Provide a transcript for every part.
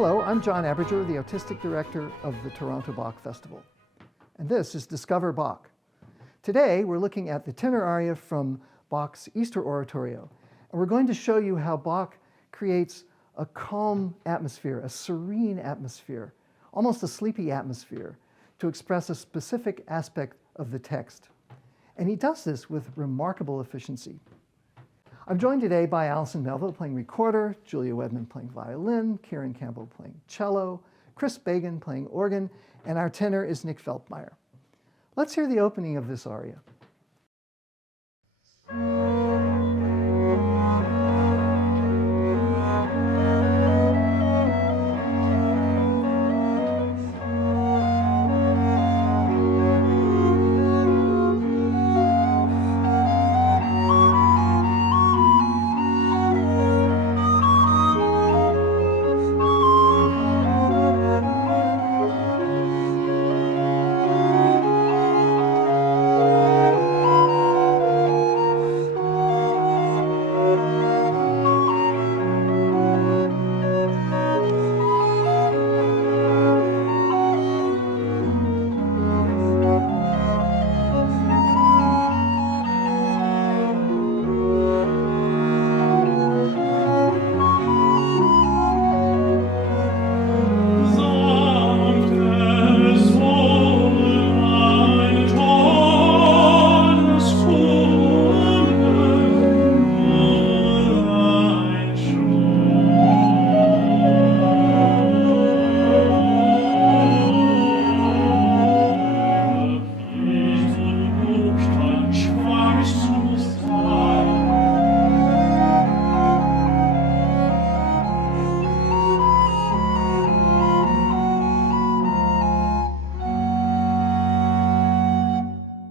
Hello, I'm John Aberger, the Artistic Director of the Toronto Bach Festival. And this is Discover Bach. Today, we're looking at the tenor aria from Bach's Easter Oratorio. And we're going to show you how Bach creates a calm atmosphere, a serene atmosphere, almost a sleepy atmosphere, to express a specific aspect of the text. And he does this with remarkable efficiency. I'm joined today by Alison Melville playing recorder, Julia Wedman playing violin, Kieran Campbell playing cello, Chris Bagan playing organ, and our tenor is Nick Feldmeyer. Let's hear the opening of this aria.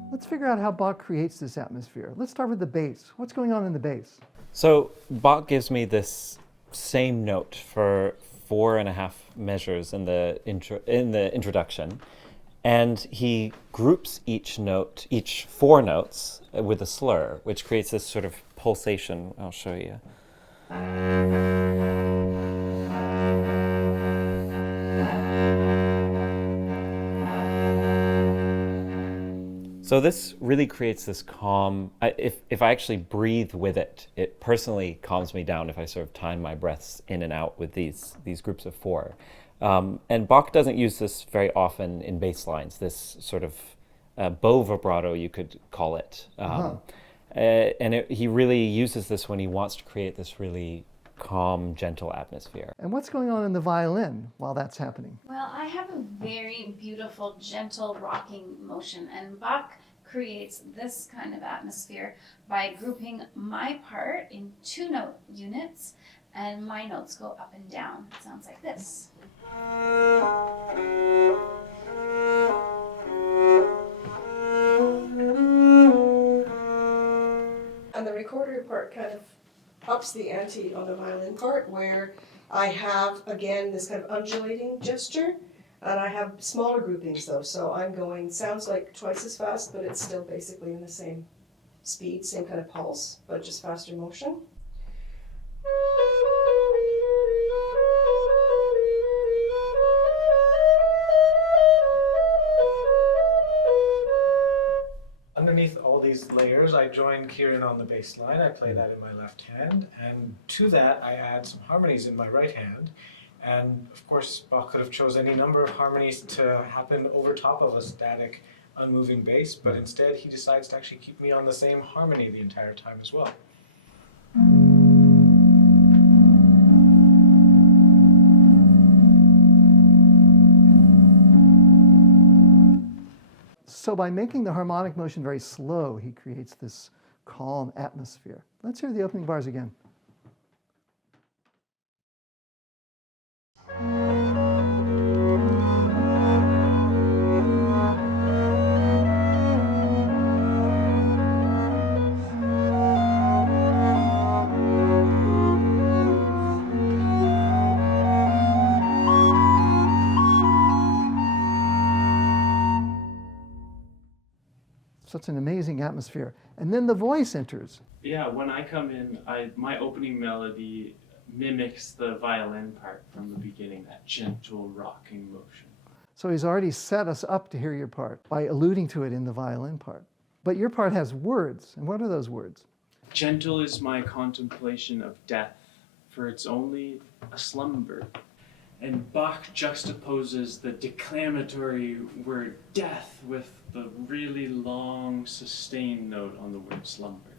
Let's figure out how Bach creates this atmosphere. Let's start with the bass. What's going on in the bass? So Bach gives me this same note for 4.5 measures in the introduction, and he groups each 4 notes with a slur, which creates this sort of pulsation. I'll show you. So this really creates this calm. If I actually breathe with it, it personally calms me down if I sort of time my breaths in and out with these groups of 4. And Bach doesn't use this very often in bass lines, this sort of bow vibrato, you could call it. He really uses this when he wants to create this really calm, gentle atmosphere. And what's going on in the violin while that's happening? Well, I have a very beautiful, gentle rocking motion, and Bach creates this kind of atmosphere by grouping my part in 2-note units, and my notes go up and down. It sounds like this. And the recorder part kind of ups the ante on the violin part, where I have, again, this kind of undulating gesture, and I have smaller groupings though, so I'm going, sounds like twice as fast, but it's still basically in the same speed, same kind of pulse, but just faster motion. Underneath all these layers, I join Kieran on the bass line. I play that in my left hand, and to that I add some harmonies in my right hand. And of course, Bach could have chosen any number of harmonies to happen over top of a static, unmoving bass, but instead he decides to actually keep me on the same harmony the entire time as well. So by making the harmonic motion very slow, he creates this calm atmosphere. Let's hear the opening bars again. Such an amazing atmosphere. And then the voice enters. Yeah, when I come in, my opening melody mimics the violin part from the beginning, that gentle rocking motion. So he's already set us up to hear your part by alluding to it in the violin part. But your part has words, and what are those words? Gentle is my contemplation of death, for it's only a slumber. And Bach juxtaposes the declamatory word death with the really long sustained note on the word slumber.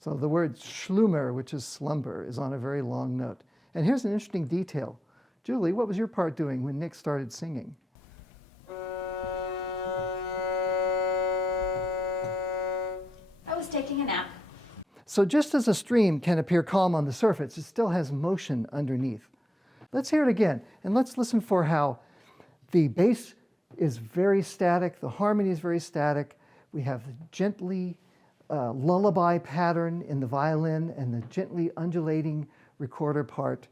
So the word schlummer, which is slumber, is on a very long note. And here's an interesting detail. Julie, what was your part doing when Nick started singing? I was taking a nap. So just as a stream can appear calm on the surface, it still has motion underneath. Let's hear it again, and let's listen for how the bass is very static, the harmony is very static. We have the gently lullaby pattern in the violin and the gently undulating recorder part.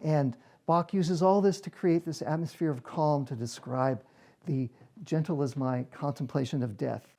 And Bach uses all this to create this atmosphere of calm to describe the gentle as my contemplation of death.